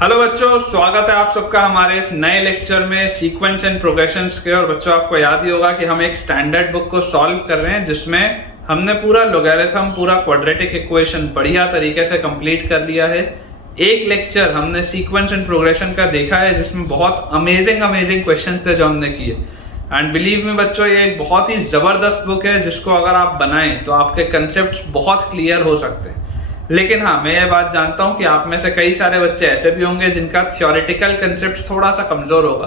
Hello बच्चों, स्वागत है आप सबका हमारे इस नए लेक्चर में सीक्वेंस एंड प्रोग्रेशंस के। और बच्चों, आपको याद ही होगा कि हम एक स्टैंडर्ड बुक को सॉल्व कर रहे हैं जिसमें हमने पूरा लॉगरिथम, पूरा क्वाड्रेटिक इक्वेशन बढ़िया तरीके से कंप्लीट कर लिया है। एक लेक्चर हमने सीक्वेंस एंड प्रोग्रेशन का देखा है जिसमें बहुत अमेजिंग क्वेश्चंस थे जो हमने किए। एंड बिलीव मी बच्चों, ये एक बहुत ही ज़बरदस्त बुक है जिसको अगर आप बनाएं तो आपके कंसेप्ट बहुत क्लियर हो सकते हैं। लेकिन हाँ, मैं ये बात जानता हूँ कि आप में से कई सारे बच्चे ऐसे भी होंगे जिनका थ्योरेटिकल कंसेप्ट थोड़ा सा कमज़ोर होगा।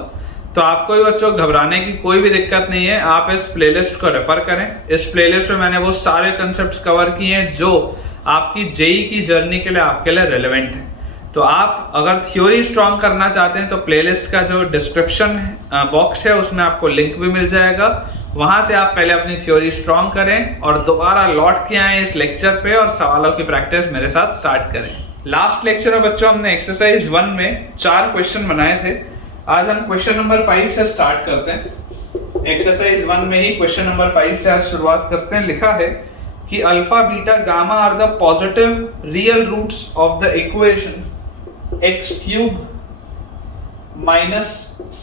तो आपको ही बच्चों घबराने की कोई भी दिक्कत नहीं है। आप इस प्लेलिस्ट को रेफर करें। इस प्लेलिस्ट में मैंने वो सारे कंसेप्ट्स कवर किए हैं जो आपकी जेई की जर्नी के लिए आपके लिए रेलेवेंट है। तो आप अगर थ्योरी स्ट्रॉन्ग करना चाहते हैं तो प्लेलिस्ट का जो डिस्क्रिप्शन बॉक्स है उसमें आपको लिंक भी मिल जाएगा। वहां से आप पहले अपनी थ्योरी स्ट्रॉन्ग करें और दोबारा लौट के आए इस लेक्चर पे और सवालों की प्रैक्टिस मेरे साथ स्टार्ट करें। लास्ट लेक्चर में बच्चों हमने एक्सरसाइज 1 में 4 क्वेश्चन बनाए थे। आज हम क्वेश्चन नंबर 5 से स्टार्ट करते हैं। एक्सरसाइज 1 में ही क्वेश्चन नंबर 5 से आज शुरुआत करते हैं। लिखा है कि alpha beta gamma are the positive real roots of the equation x cube minus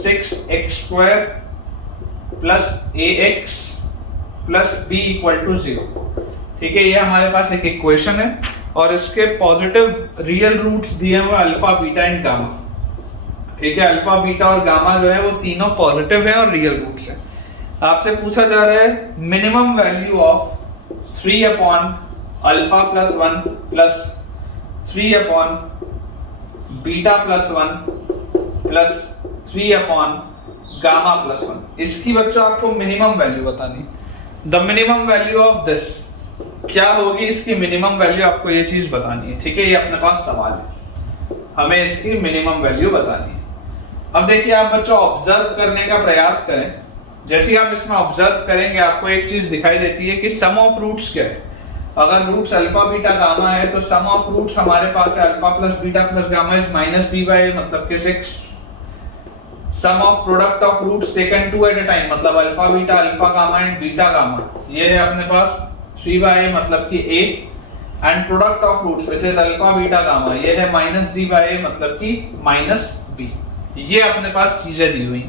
6x square plus ax plus b equal to 0। ठीक है, ये हमारे पास एक इक्वेशन है और इसके पॉजिटिव रियल रूट्स दिए हुए अल्फा बीटा एंड गामा। ठीक है, अल्फा बीटा और गामा जो है वो तीनों पॉजिटिव हैं और रियल रूट्स हैं। आपसे पूछा जा रहा है minimum value of 3 upon alpha plus 1 plus 3 upon beta plus 1 plus 3 upon gamma plus 1। इसकी बच्चों आपको मिनिमम वैल्यू बतानी। The minimum value of this क्या होगी, इसकी मिनिमम वैल्यू आपको ये चीज बतानी है। ठीक है, ये अपने पास सवाल है, हमें इसकी मिनिमम वैल्यू बतानी है। अब देखिए, आप बच्चों ऑब्जर्व करने का प्रयास करें। जैसे ही आप इसमें ऑब्जर्व करेंगे आपको एक चीज दिखाई देती है कि सम ऑफ रूट्स क्या है। अगर रूट्स अल्फा बीटा गामा है तो सम ऑफ रूट्स हमारे पास है alpha plus beta plus gamma is minus b by मतलब कि 6। Sum of product of roots taken 2 at a time मतलब alpha beta alpha gamma and beta gamma, ये है अपने पास 3 बाय मतलब कि a। And product of roots which is alpha beta gamma, ये है माइनस d बाय मतलब कि माइनस b। ये अपने पास चीजें दी हुई।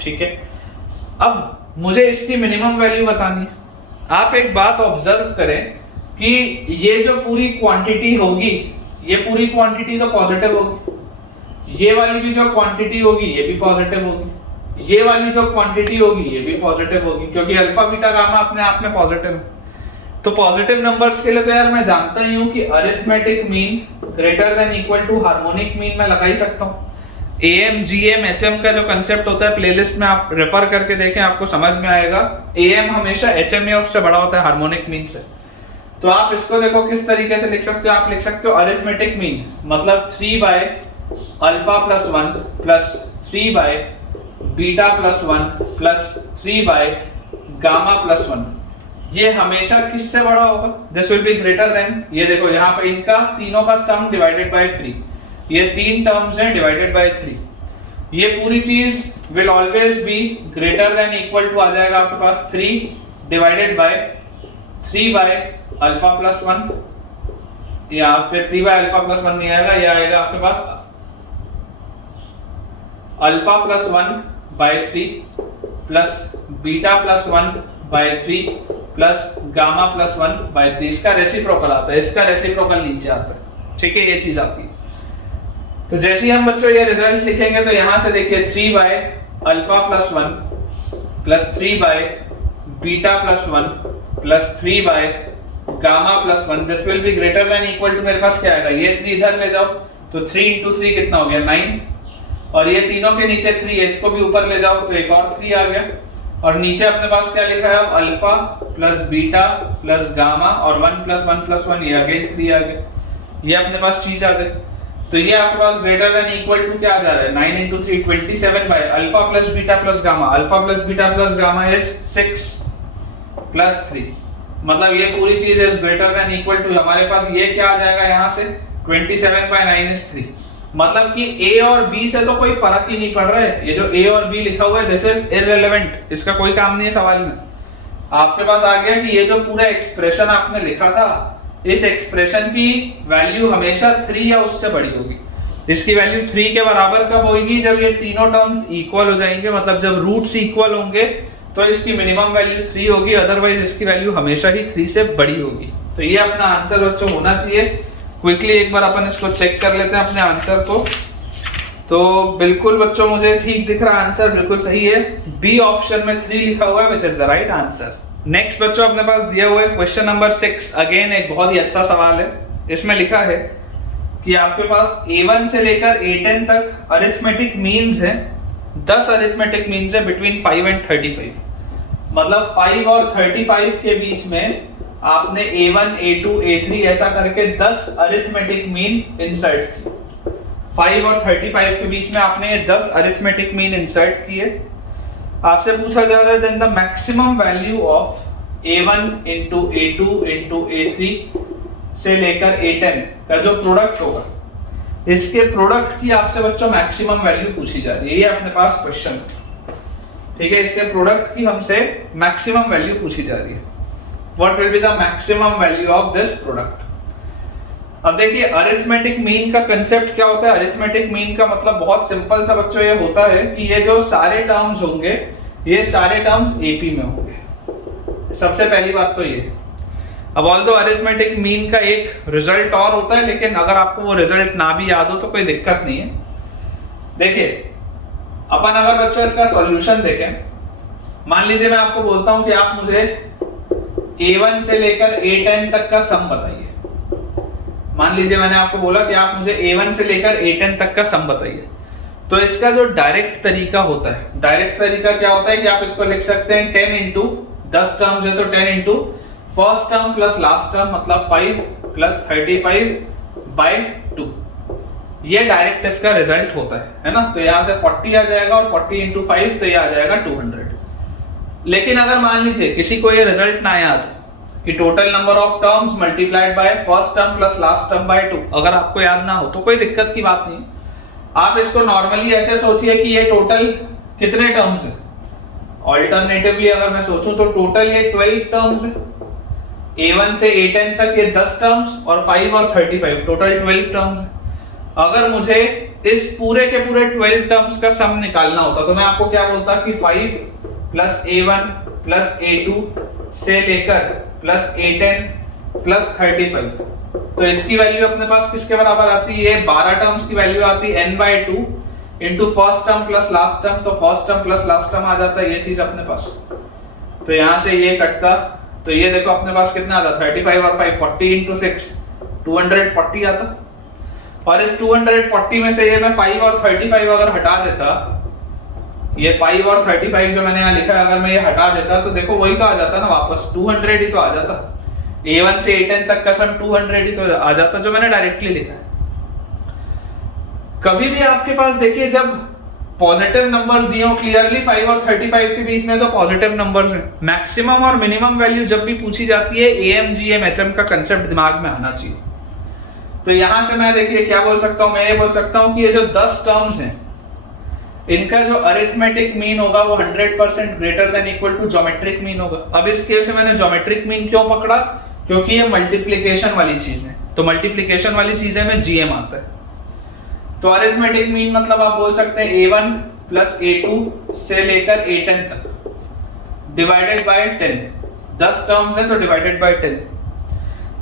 ठीक है, अब मुझे इसकी मिनिमम वैल्यू बतानी है। आप एक बात ऑब्जर्व करें कि ये जो पूरी क्वांटिटी होगी, ये पूरी क्वांटिटी तो पॉजिटिव होगी। ये वाली भी जो क्वांटिटी होगी ये भी पॉजिटिव होगी। ये वाली जो क्वांटिटी होगी ये भी पॉजिटिव होगी, क्योंकि अल्फा बीटा गामा अपने आप में पॉजिटिव है। तो पॉजिटिव नंबर्स के लिए तो यार मैं जानता ही हूं कि arithmetic mean greater than equal to harmonic mean मैं लगा ही सकता हूं। AM, GM, HM का जो कंसेप्ट होता है प्लेलिस्ट में आप रेफर करके देखें, आपको समझ में आएगा। AM हमेशा HM या उससे बड़ा होता है हार्मोनिक मीन से। तो आप इसको देखो किस तरीके से लिख सकते हो। आप लिख सकते हो अरिथमेटिक मीन मतलब 3 by alpha plus 1 plus 3 by beta plus 1 plus 3 by gamma plus 1। ये हमेशा किससे बड़ा होगा? This will be greater then, ये देखो यहाँ पे इनका तीनों का सम डिवाइडेड बाय 3। ये 3 टर्म्स हैं डिवाइडेड बाय 3। ये पूरी चीज will always be greater than equal to आ जाएगा आपके पास 3 divided by 3 by alpha plus 1। यहाँ पे 3 बाय अल्फा प्लस 1 नहीं आएगा, ये आएगा आपके पास alpha plus 1 by 3 plus beta plus 1 by 3 plus gamma plus 1 by 3। इसका रेसिप्रोकल आता है, इसका रेसिप्रोकल नीचे आता है। ठीक है, ये चीज आती है। तो जैसे ही हम बच्चों ये रिजल्ट लिखेंगे तो यहां से देखिए 3 by alpha plus 1 plus 3 by beta plus 1 plus 3 by gamma plus 1। This will be greater than equal to, मेरे पास क्या आएगा, ये 3 इधर ले जाओ तो 3 into 3 कितना हो गया 9। और ये तीनों के नीचे 3 है, इसको भी ऊपर ले जाओ तो एक और 3 आ गया। और नीचे अपने पास क्या लिखा है, alpha plus beta plus gamma और 1 प्लस 1 प्लस 1, ये अगेन 3 आ गया। ये अपने पास चीज आ गई। तो ये आपके पास ग्रेटर देन इक्वल टू क्या आ जा रहा है, 9 into 3 27 by alpha plus beta plus gamma. Alpha plus beta plus gamma is 6 plus 3, मतलब ये पूरी चीज is greater than equal to, हमारे पास ये क्या आ जाएगा यहाँ से 27 बाय 9 is 3। मतलब कि A और B से तो कोई फर्क ही नहीं पड़ रहा है। ये जो A और B लिखा हुआ है दिस इज इररिलेवेंट, इसका कोई काम नहीं है सवाल में। आपके पास आ गया कि ये जो पूरा एक्सप्रेशन आपने लिखा था, इस एक्सप्रेशन की वैल्यू हमेशा 3 या उससे बड़ी होगी। इसकी वैल्यू 3 के बराबर कब होगी? जब ये तीनों टर्म्स इक्वल हो जाएंगे, मतलब जब रूट्स इक्वल होंगे तो इसकी मिनिमम वैल्यू 3 होगी, अदरवाइज इसकी वैल्यू हमेशा ही 3 से बड़ी होगी। तो ये अपना आंसर बच्चों होना चाहिए। क्विकली एक बार अपन इसको चेक कर लेते हैं अपने आंसर को। तो बिल्कुल बच्चों मुझे ठीक दिख रहा है, आंसर बिल्कुल सही है। बी ऑप्शन में 3 लिखा हुआ है, which is the right answer. Next बच्चों अपने पास दिया हुआ है क्वेश्चन नंबर 6। अगेन एक बहुत ही अच्छा सवाल है। इसमें लिखा है कि आपके पास A1 से लेकर A10 तक अरिथमेटिक मीन्स है, 10 अरिथमेटिक मीन्स है बिटवीन 5 एंड 35। मतलब 5 और 35 के बीच में आपने A1, A2, A3 ऐसा करके 10 अरिथमेटिक मीन इंसर्ट किए। 5 और 35 के बीच में आपने 10 अरिथमेटिक मीन इंसर्ट किए। आपसे पूछा जा रहा है then the maximum value of A1 into A2 into A3 से लेकर A10 का जो प्रोडक्ट होगा, इसके प्रोडक्ट की आपसे बच्चों मैक्सिमम वैल्यू पूछी जा रही है। ये अपने पास क्वेश्चन, ठीक है, इसके प्रोडक्ट की हमसे मैक्सिमम वैल्यू पूछी जा रही है। What will be the maximum value of this product? अब देखिए अरिथमेटिक मीन का कंसेप्ट क्या होता है। अरिथमेटिक मीन का मतलब बहुत सिंपल सा बच्चों ये होता है कि ये जो सारे टर्म्स होंगे, ये सारे टर्म्स एपी में होंगे। सबसे पहली बात तो ये। अब ऑल्दो अरिथमेटिक मीन का एक रिजल्ट और होता है, लेकिन अगर आपको वो रिजल्ट ना भी याद हो तो कोई दिक्कत नहीं है। देखिए अपन अगर बच्चों इसका सॉल्यूशन देखें, मान लीजिए मैं आपको बोलता हूं कि आप मुझे A1 से लेकर A10 तक का सम बताइए। मान लीजिए मैंने आपको बोला कि आप मुझे A1 से लेकर A10 तक का सम बताइए। तो इसका जो डायरेक्ट तरीका होता है, डायरेक्ट तरीका क्या होता है कि आप इसको लिख सकते हैं 10 इंटू 10 टर्म्स है तो 10 into first term plus last term, मतलब 5 प्लस 35/2। ये डायरेक्ट इसका रिजल्ट होता है ना। तो यहां से 40 आ जाएगा और 40 इंटू 5 तो ये आ जाएगा 200। लेकिन अगर मान लीजिए किसी को ये रिजल्ट ना याद कि total number of terms multiplied by first term plus last term by 2, अगर आपको याद ना हो तो कोई दिक्कत की बात नहीं। आप इसको नॉर्मली ऐसे सोचिए कि ये टोटल कितने टर्म्स है। ऑल्टरनेटिवली अगर मैं सोचूं तो टोटल ये 12 टर्म्स है। A1 से A10 तक ये 10 टर्म्स और 5 और 35 टोटल 12 टर्म्स है। अगर मुझे इस पूरे के पूरे 12 टर्म्स का सम निकालना होता तो मैं आपको क्या बोलता कि 5 प्लस A1 प्लस A2 से लेकर प्लस A10 प्लस 35, तो इसकी वैल्यू अपने पास किसके बराबर आती है? 12 टर्म्स की वैल्यू आती है n/2 into first term plus last term, तो first term plus last term आ जाता है ये चीज अपने पास। तो यहां से ये कटता तो ये देखो अपने पास कितना आता 35 और 5 40 इंटू 6 240 आता। और इस 240 में से ये मैं 5 और 35 अगर हटा देता, ये 5 और 35 जो मैंने यहाँ लिखा है अगर मैं ये हटा देता तो देखो वही तो आ जाता ना वापस 200 ही तो आ जाता। A1 से A10 तक का सम 200 ही तो आ जाता जो मैंने डायरेक्टली लिखा है। कभी भी आपके पास देखिए जब पॉजिटिव नंबर्स दिए हो क्लियरली 5 और 35 के बीच में तो पॉजिटिव नंबर्स हैं। मैक्सिमम और मिनिमम वैल्यू जब भी पूछी जाती है AM GM HM का कंसेप्ट दिमाग में आना चाहिए। तो यहां से मैं देखिए क्या बोल सकता हूं, मैं ये बोल सकता हूं कि ये जो 10 टर्म्स हैं इनका जो अरिथमेटिक मीन होगा वो 100% greater than equal to geometric mean होगा। अब इस केस में मैंने ज्योमेट्रिक मीन क्यों पकड़ा? क्योंकि ये मल्टीप्लिकेशन वाली चीज है, तो मल्टीप्लिकेशन वाली चीजें में GM आता है। तो अरिथमेटिक मीन मतलब आप बोल सकते हैं A1 प्लस A2 से लेकर A10 तक डिवाइडेड बाय 10। 10 टर्म्स है तो divided by 10।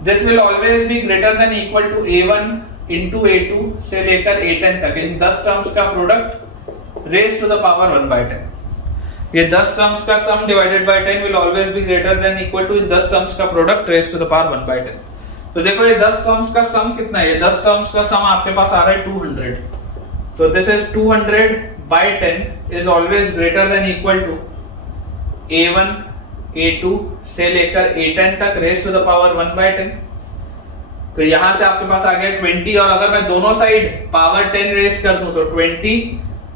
This will always be greater than equal to A1 into A2 से लेकर A10 तक। इन 10 टर्म्स का product raise to the power 1/10। ये 10 टर्म्स का sum divided by 10 will always be greater than equal to इन 10 terms का product raise to the power 1/10। तो देखो ये 10 टर्म्स का सम कितना है? ये 10 टर्म्स का सम आपके पास आ रहा है 200। तो this is 200/10 is always greater than equal to A1 A2 से लेकर A10 तक रेज टू द पावर 1/10। तो यहां से आपके पास आ गया 20 और अगर मैं दोनों साइड पावर 10 रेज कर दूं तो 20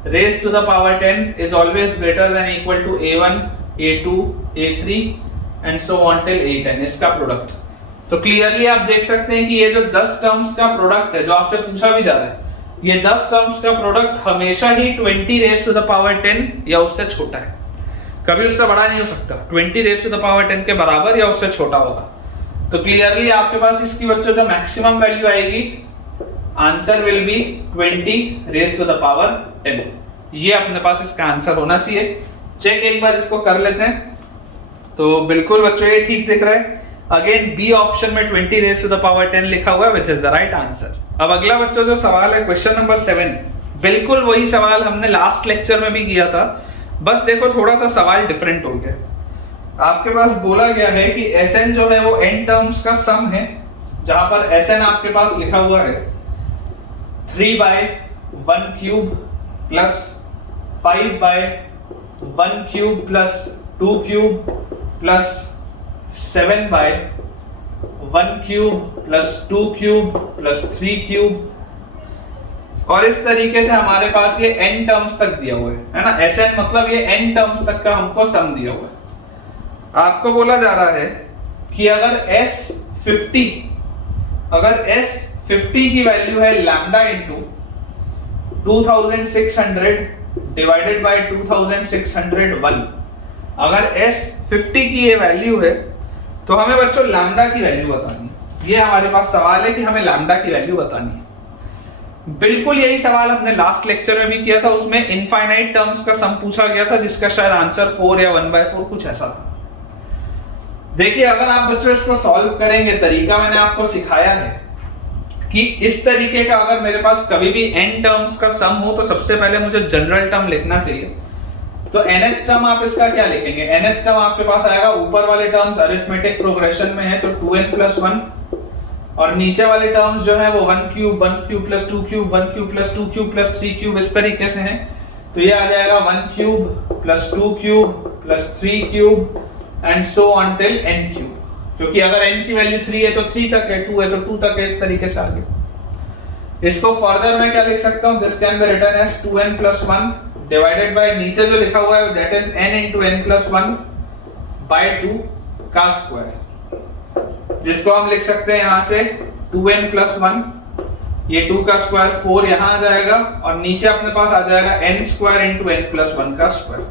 raise to the power 10 is always greater than equal to A1 A2 A3 and so on till A10 इसका प्रोडक्ट। तो क्लियरली आप देख सकते हैं कि ये जो 10 टर्म्स का प्रोडक्ट है जो आपसे पूछा भी जा रहा है, ये 10 टर्म्स का प्रोडक्ट हमेशा ही 20 रेज टू द पावर 10 या उससे छोटा है, कभी उससे बड़ा नहीं हो सकता। 20 रेज टू द पावर 10 के बराबर या उससे छोटा होगा। तो क्लियरली आपके पास इसकी बच्चों जो मैक्सिमम वैल्यू आएगी answer will be 20 raise to the power 10। ये अपने पास इसका आंसर होना चाहिए। चेक एक बार इसको कर लेते हैं। तो बिल्कुल बच्चों ये ठीक दिख रहा है। अगेन बी ऑप्शन में 20 रेज टू द पावर 10 लिखा हुआ है, which is the right answer. अब अगला बच्चों जो सवाल है क्वेश्चन नंबर 7, बिल्कुल वही सवाल हमने लास्ट लेक्चर में भी किया था, बस देखो थोड़ा सा सवाल डिफरेंट हो गया। आपके पास बोला गया है कि Sn जो है वो n टर्म्स का सम है, जहां पर Sn आपके पास लिखा हुआ है 3/1 cube plus 5/1 cube plus 2 cube plus 7/1 cube plus 2 cube plus 3 cube, और इस तरीके से हमारे पास ये n टर्म्स तक दिया हुआ है ना। Sn मतलब ये n टर्म्स तक का हमको सम दिया हुआ है। आपको बोला जा रहा है कि अगर S50 की वैल्यू है लैम्डा इंटू 2600 डिवाइडेड बाय 2601, अगर S50 की ये वैल्यू है तो हमें बच्चों लैम्डा की वैल्यू बतानी है। ये हमारे पास सवाल है कि हमें लैम्डा की वैल्यू बतानी है। बिल्कुल यही सवाल हमने लास्ट लेक्चर में भी किया था, उसमें इनफाइनाइट टर्म्स का सम पूछा गया था, जिसका शायद आंसर 4 या 1/4 कुछ ऐसा था। देखिए अगर आप बच्चों इसको सॉल्व करेंगे, तरीका मैंने आपको सिखाया है कि इस तरीके का अगर मेरे पास कभी भी n टर्म्स का सम हो तो सबसे पहले मुझे जनरल टर्म लिखना चाहिए। तो nth टर्म आप इसका क्या लिखेंगे? nth टर्म आपके पास आएगा, ऊपर वाले टर्म्स अरिथमेटिक प्रोग्रेशन में है तो 2n + 1, और नीचे वाले टर्म्स जो है वो 1 cube plus 2 cube 1 cube plus 2 cube plus 3 cube इस तरीके से हैं। तो ये आ जाएगा 1 cube plus 2 cube plus 3 cube and so on till n cube, क्योंकि अगर n की वैल्यू 3 है तो 3 तक है, 2 है तो 2 तक है, इस तरीके से आगे। इसको फर्दर मैं क्या लिख सकता हूं? This can be written as 2n + 1 divided by नीचे जो लिखा हुआ है that is n * n + 1 by 2 का स्क्वायर, जिसको हम लिख सकते हैं यहां से 2n + 1, ये 2 का स्क्वायर 4 यहां आ जाएगा, और नीचे अपने पास आ जाएगा n² * n + 1 का स्क्वायर।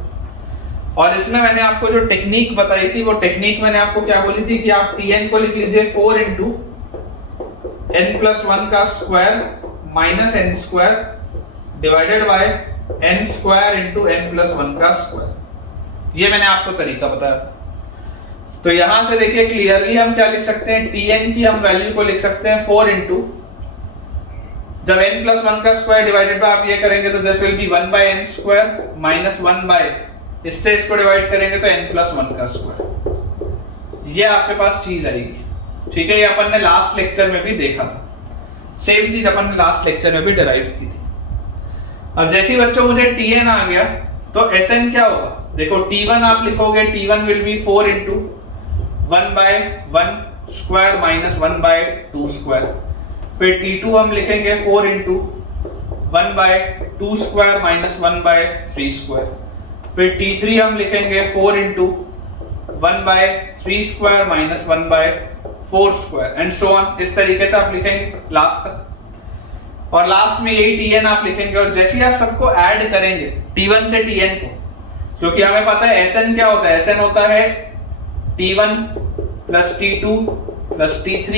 और इसमें मैंने आपको जो टेक्निक बताई थी, वो टेक्निक मैंने आपको क्या बोली थी कि आप Tn को लिख लीजिए 4 * n + 1 का square minus n² divided by n² * n + 1 का स्क्वायर। ये मैंने आपको तरीका बताया था। तो यहां से देखिए क्लियरली हम क्या लिख सकते हैं, Tn की हम वैल्यू को लिख सकते हैं 4 जब n + 1 का स्क्वायर डिवाइडेड बाय आप ये करेंगे तो this will be 1/n² minus 1 by, इससे इसको डिवाइड करेंगे तो n + 1 का स्क्वायर। ये आपके पास चीज आएगी, ठीक है। ये अपन ने लास्ट लेक्चर में भी देखा था, सेम चीज अपन ने लास्ट लेक्चर में भी डिराइव की थी। अब जैसे ही बच्चों मुझे Tn आ गया तो Sn क्या होगा? देखो T1 आप लिखोगे, T1 विल बी 4 * 1/1² माइनस 1/2²। फिर T2 हम लिखेंगे 4 * 1/2² माइनस 1/3²। फिर T3 हम लिखेंगे 4 * 1/3² माइनस 1/4² एंड सो ऑन, इस तरीके से आप लिखेंगे लास्ट तक, और लास्ट में यही Tn आप लिखेंगे। और जैसे ही आप सबको ऐड करेंगे T1 से Tn को, क्योंकि हमें पता है Sn क्या होता है, Sn होता है T1 + T2 + T3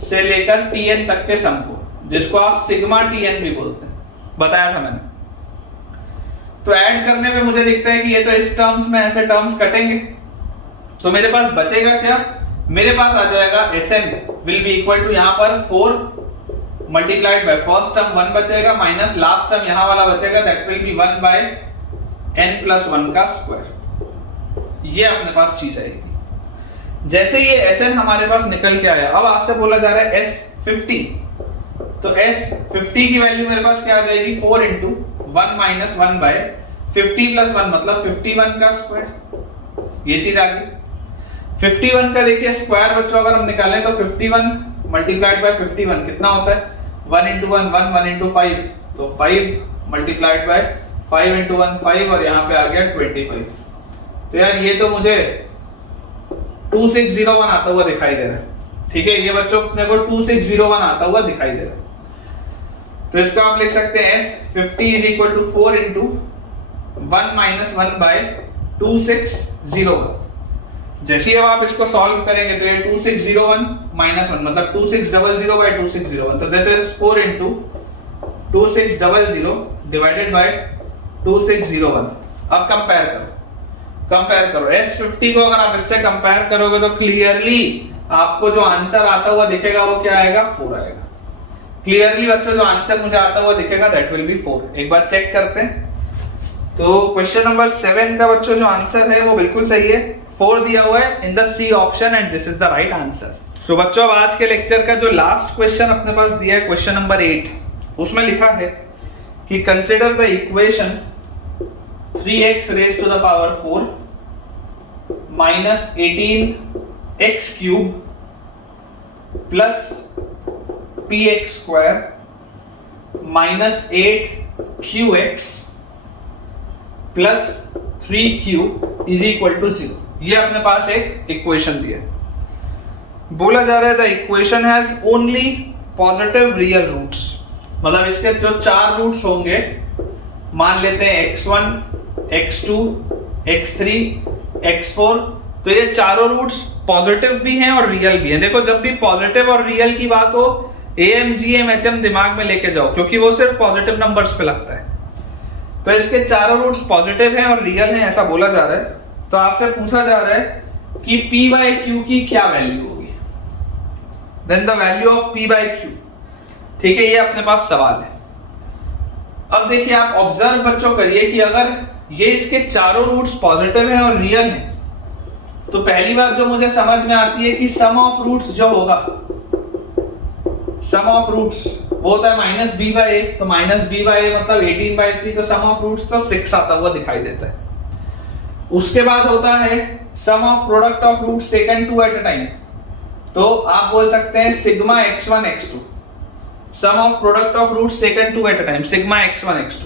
से लेकर Tn तक के सम को, जिसको आप सिग्मा Tn भी बोलते हैं, बताया था मैंने। तो ऐड करने में मुझे दिखता है कि ये तो इस टर्म्स में ऐसे टर्म्स कटेंगे, तो मेरे पास बचेगा क्या? मेरे पास आ जाएगा Sn will be equal to यहां पर 4 मल्टीप्लाइड बाय फर्स्ट टर्म 1 बचेगा माइनस लास्ट टर्म यहां वाला बचेगा, दैट विल बी 1/n + 1 का स्क्वायर। ये अपने पास चीज आएगी। जैसे ये Sn हमारे पास निकल के आया, अब आपसे बोला जा रहा है S50, तो S50 की वैल्यू मेरे पास क्या आ जाएगी? 4 * 1 - 1/50 + 1 मतलब 51 का स्क्वायर। ये चीज आ गई। 51 का देखिए स्क्वायर बच्चों अगर हम निकालें तो 51 मल्टीप्लाइड बाय 51 कितना होता है? 1 * 1 1 1 * 5, तो 5 मल्टीप्लाइड बाय 5 * 1 5, और यहाँ पे आ गया 25। तो यार ये तो मुझे 2601 आता हुआ दिखाई दे रहा है, ठीक है। ये बच्चों अपने को 2601 आता हुआ दिखाई दे रहा है। तो इसको आप लिख सकते हैं S50 = 4 * 1 - 1/2601। जैसे ही अब आप इसको सॉल्व करेंगे तो ये 2601 माइनस 1 मतलब 2600 बाय 2601, तो this is 4 into 2600 divided by 2601। अब कंपेयर करो S50 को अगर आप इससे कंपेयर करोगे तो क्लियरली आपको जो आंसर आता हुआ दिखेगा वो क्या आएगा, 4 आएगा। क्लियरली बच्चों जो आंसर मुझे आता हुआ दिखेगा दैट विल बी 4। एक बार चेक करते हैं। तो क्वेश्चन नंबर 7 का बच्चों जो आंसर है वो बिल्कुल सही है, 4 दिया हुआ है in the C option and this is the right answer. So बच्चों अब आज के लेक्चर का जो लास्ट क्वेश्चन अपने पास दिया है क्वेश्चन नंबर 8, उसमें लिखा है कि consider the equation 3x raised to the power 4 minus 18x cube plus px square minus 8qx plus 3q is equal to 0। ये अपने पास एक इक्वेशन दिया है। बोला जा रहा है the equation has only positive real roots, मतलब इसके जो 4 रूट्स होंगे, मान लेते हैं x1 x2 x3 x4, तो ये चारों रूट्स पॉजिटिव भी हैं और रियल भी हैं। देखो जब भी पॉजिटिव और रियल की बात हो AM GM HM दिमाग में लेके जाओ, क्योंकि वो सिर्फ पॉजिटिव नंबर्स पे लगता है। तो इसके चारों रूट्स पॉजिटिव हैं और रियल हैं ऐसा बोला जा रहा है। तो आपसे पूछा जा रहा है कि P by Q की क्या वैल्यू होगी, then the value of P by Q। ठीक है, ये अपने पास सवाल है। अब देखिए आप ऑब्जर्व बच्चों करिए कि अगर ये इसके चारों रूट्स पॉजिटिव हैं और रियल हैं, तो पहली बात जो मुझे समझ में आती है कि सम ऑफ रूट्स जो होगा, सम ऑफ रूट्स वो होता है माइनस बी बाई ए, तो माइनस बी बाई ए मतलब 18/3, तो सम ऑफ रूट्स तो 6 आता हुआ दिखाई देता है। उसके बाद होता है sum of product of roots taken 2 at a time, तो आप बोल सकते हैं sigma x1 x2, sum of product of roots taken 2 at a time sigma x1 x2,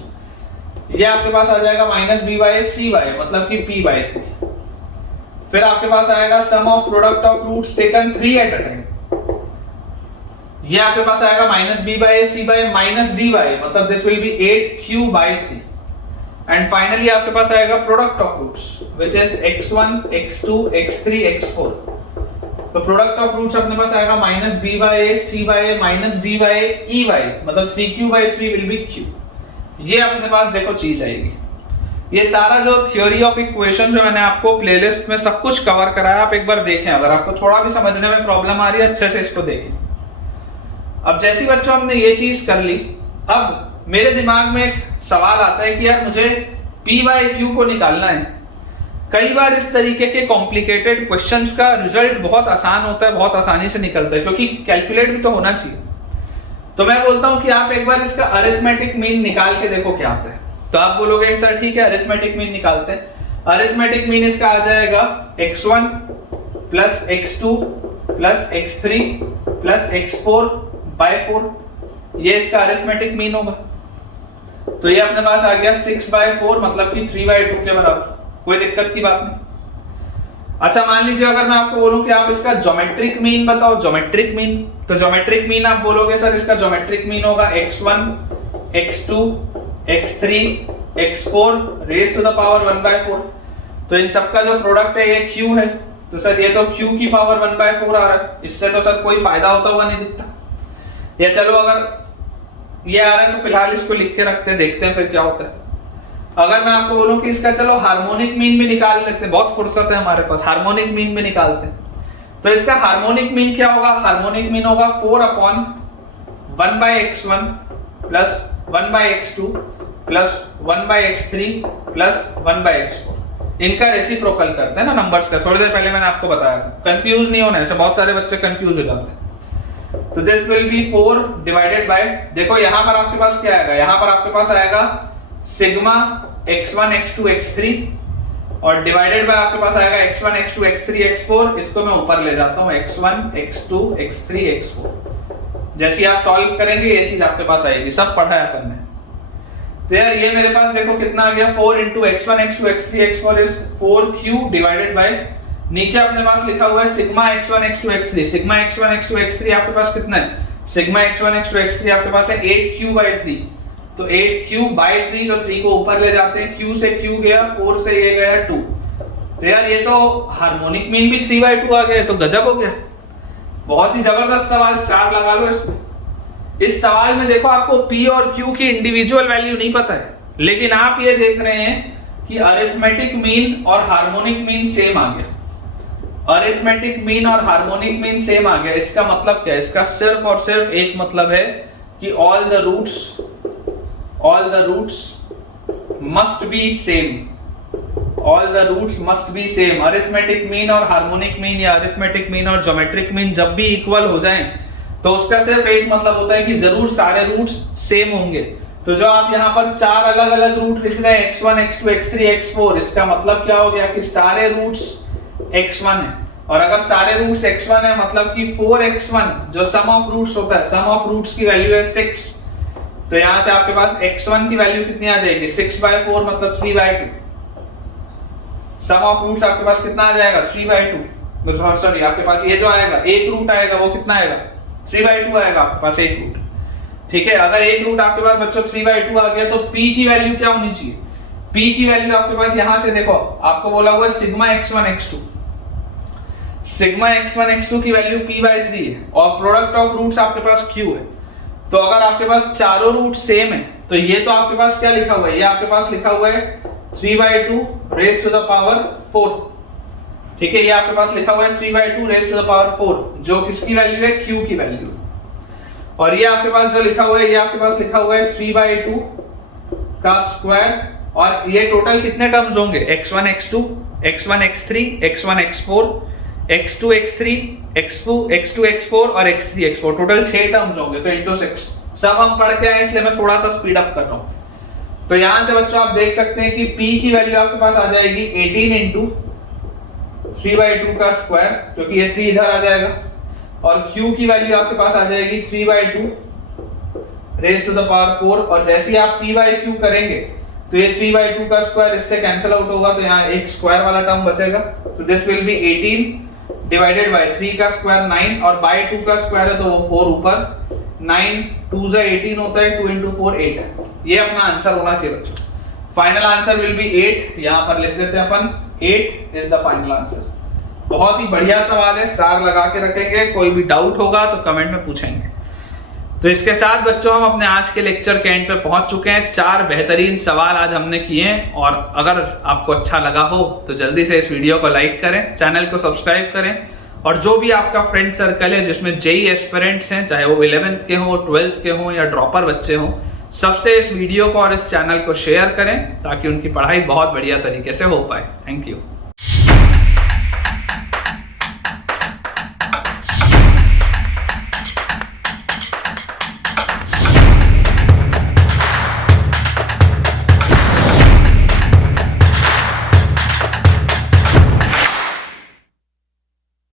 ये आपके पास आ जाएगा minus B by C by मतलब कि p बाई 3। फिर आपके पास आएगा sum of product of roots taken 3 at a time, ये आपके पास आएगा minus B by C by minus D by मतलब this will be 8q by 3। And finally आपके पास आएगा product of roots which is x1 x2 x3 x4, तो product of roots अपने पास आएगा minus B by C by minus D by E by मतलब 3q by 3 will be q। ये अपने पास देखो चीज आएगी। ये सारा जो थ्योरी ऑफ इक्वेशन जो मैंने आपको प्लेलिस्ट में सब कुछ कवर कराया, आप एक बार देखें। अगर आपको थोड़ा भी समझने में प्रॉब्लम आ रही है अच्छे से इसको देखें। अब जैसे बच्चों हमने ये चीज कर ली, अब मेरे दिमाग में एक सवाल आता है कि यार मुझे P by Q को निकालना है। कई बार इस तरीके के कॉम्प्लिकेटेड क्वेश्चंस का रिजल्ट बहुत आसान होता है, बहुत आसानी से निकलता है, क्योंकि कैलकुलेट भी तो होना चाहिए। तो मैं बोलता हूं कि आप एक बार इसका अरिथमेटिक मीन निकाल के देखो क्या आता है। तो आप बोलोगे सर ठीक है अरिथमेटिक मीन निकालते हैं। अरिथमेटिक मीन इसका आ जाएगा x1 plus x2 plus x3 plus x4 bye 4, ये इसका अरिथमेटिक मीन होगा। तो ये अपने पास आ गया 6/4 मतलब कि 3/2 के बराबर, कोई दिक्कत की बात नहीं। अच्छा मान लीजिए अगर मैं आपको बोलूं कि आप इसका ज्योमेट्रिक मीन बताओ, ज्योमेट्रिक मीन, तो ज्योमेट्रिक मीन आप बोलोगे सर इसका ज्योमेट्रिक मीन होगा x1 x2 x3 x4 raise to the power 1/4। तो इन सबका जो प्रोडक्ट है ये q है, तो सर ये तो q की पावर 1/4 आ रहा है, इससे तो सर कोई फायदा होता हुआ नहीं दिखता। या चलो अगर ये आ रहा है तो फिलहाल इसको लिख के रखते हैं, देखते हैं फिर क्या होता है। अगर मैं आपको बोलूं कि इसका चलो हार्मोनिक मीन भी निकाल लेते हैं, बहुत फुर्सत है हमारे पास, हार्मोनिक मीन भी निकालते हैं। तो इसका हार्मोनिक मीन क्या होगा, हार्मोनिक मीन होगा 4/1/x1 plus 1/x2 plus 1/x3 plus 1/x4। इनका रेसिप्रोकल करते हैं ना नंबर्स का, थोड़ी देर पहले मैंने आपको बताया था। कंफ्यूज नहीं होना है, बहुत सारे बच्चे कंफ्यूज हो जाते हैं। तो this will B 4 divided by, देखो यहां पर आपके पास क्या आएगा, यहां पर आपके पास आएगा सिग्मा x1 x2 x3 और डिवाइडेड बाय आपके पास आएगा x1 x2 x3 x4। इसको मैं ऊपर ले जाता हूं x1 x2 x3 x4। जैसे आप सॉल्व करेंगे ये चीज आपके पास आएगी, सब पढ़ा है अपन ने। तो यार ये मेरे पास देखो कितना आ गया, 4 into x1 x2 x3 x4 is 4q divided by, नीचे अपने पास लिखा हुआ है sigma x1 x2 x3। Sigma x1 x2 x3 आपके पास कितना है, सिग्मा x1 x2 x3 आपके पास है 8q/3। तो 8q/3, तो 3 को ऊपर ले जाते हैं, q से q गया, 4 से ये गया 2, तो यार ये तो हार्मोनिक मीन भी 3/2 आ गया, तो गजब हो गया। बहुत ही जबरदस्त सवाल, स्टार लगा लो इसमें। इस सवाल में देखो आपको P और Q की इंडिविजुअल वैल्यू नहीं पता है, लेकिन आप ये देख रहे हैं कि अरिथमेटिक मीन और हार्मोनिक मीन सेम आ गया। अरिथमेटिक मीन और हार्मोनिक मीन सेम आ गया। इसका मतलब क्या है? इसका सिर्फ और सिर्फ एक मतलब है कि all the roots must be same. All the roots must be same. Arithmetic mean और हार्मोनिक मीन या अरिथमेटिक मीन और ज्योमेट्रिक मीन जब भी इक्वल हो जाएं तो उसका सिर्फ एक मतलब होता है कि जरूर सारे रूट्स सेम होंगे। तो जो आप यहाँ पर चार अलग अलग रूट लिख रहे हैं x1 x2 x3 x4, इसका मतलब क्या हो गया कि सारे रूट्स x1 है। और अगर सारे रूट्स x1 है मतलब कि 4x1 जो सम ऑफ रूट्स होता है, सम ऑफ रूट्स की वैल्यू है 6। तो यहाँ से आपके पास x1 की वैल्यू कितनी आ जाएगी? 6/4 मतलब 3/2। सम ऑफ रूट्स आपके पास कितना आ जाएगा? 3/2। सॉरी, आपके पास ये जो आएगा एक रूट आएगा वो कितना आएगा? 3/2 आएगा आपके पास एक रूट। ठीक है, अगर एक रूट आपके पास बच्चों 3/2 आ गया तो p की वैल्यू क्या होनी चाहिए? p की वैल्यू आपके पास यहां से देखो, आपको बोला हुआ है sigma x1 x2। Sigma x1 x2 की वैल्यू p/3 है और प्रोडक्ट ऑफ रूट्स आपके पास q है। तो अगर आपके पास चारों रूट सेम है तो ये तो आपके पास क्या लिखा हुआ है? ये आपके पास लिखा हुआ है 3/2 रेज़ टू द पावर 4। ठीक है, ये आपके पास लिखा हुआ है 3/2 रेज़ टू द पावर 4, जो किसकी वैल्यू है? q की वैल्यू। और ये आपके पास जो लिखा हुआ है, ये आपके पास लिखा हुआ है 3/2 का स्क्वायर। और ये टोटल कितने टर्म्स होंगे? x1 x2 x1 x3 x1 x4 x2 x3 x2 x4 और x3 x4, टोटल 6 टर्म्स होंगे। तो इंटू 6 सब हम पढ़ के आए, इसलिए मैं थोड़ा सा स्पीड अप कर रहा हूं। तो यहां से बच्चों आप देख सकते हैं कि p की वैल्यू आपके पास आ जाएगी 18 इंटू 3/2 का स्क्वायर, क्योंकि ये 3 इधर आ जाएगा। और q की वैल्यू आपके पास आ जाएगी 3/2 रेज़ टू द पावर 4। और जैसे ही आप p/q करेंगे तो ये 3/2 का स्क्वायर इससे कैंसिल आउट होगा, तो यहाँ एक स्क्वायर वाला टर्म बचेगा। तो this will B 18 divided by 3 का स्क्वायर 9 और बाय 2 का स्क्वायर है तो वो 4 ऊपर। 9 2 से 18 होता है, 2 into 4 8। ये अपना आंसर होना चाहिए बच्चों। Final answer will B 8। यहाँ पर लिख देते हैं अपन 8 इज द फाइनल आंसर। बहुत ही बढ़िया सवाल है, स्टार लगा के रखेंगे। कोई भी डाउट होगा तो कमेंट में पूछेंगे। तो इसके साथ बच्चों हम अपने आज के लेक्चर के एंड पे पहुंच चुके हैं। 4 बेहतरीन सवाल आज हमने किए हैं। और अगर आपको अच्छा लगा हो तो जल्दी से इस वीडियो को लाइक करें, चैनल को सब्सक्राइब करें। और जो भी आपका फ्रेंड सर्कल है जिसमें जेईई एस्पिरेंट्स हैं, चाहे वो 11th के हों, 12th के हों या ड्रॉपर बच्चे हों, सबसे इस वीडियो को और इस चैनल को शेयर करें ताकि उनकी पढ़ाई बहुत बढ़िया तरीके से हो पाए। Thank you.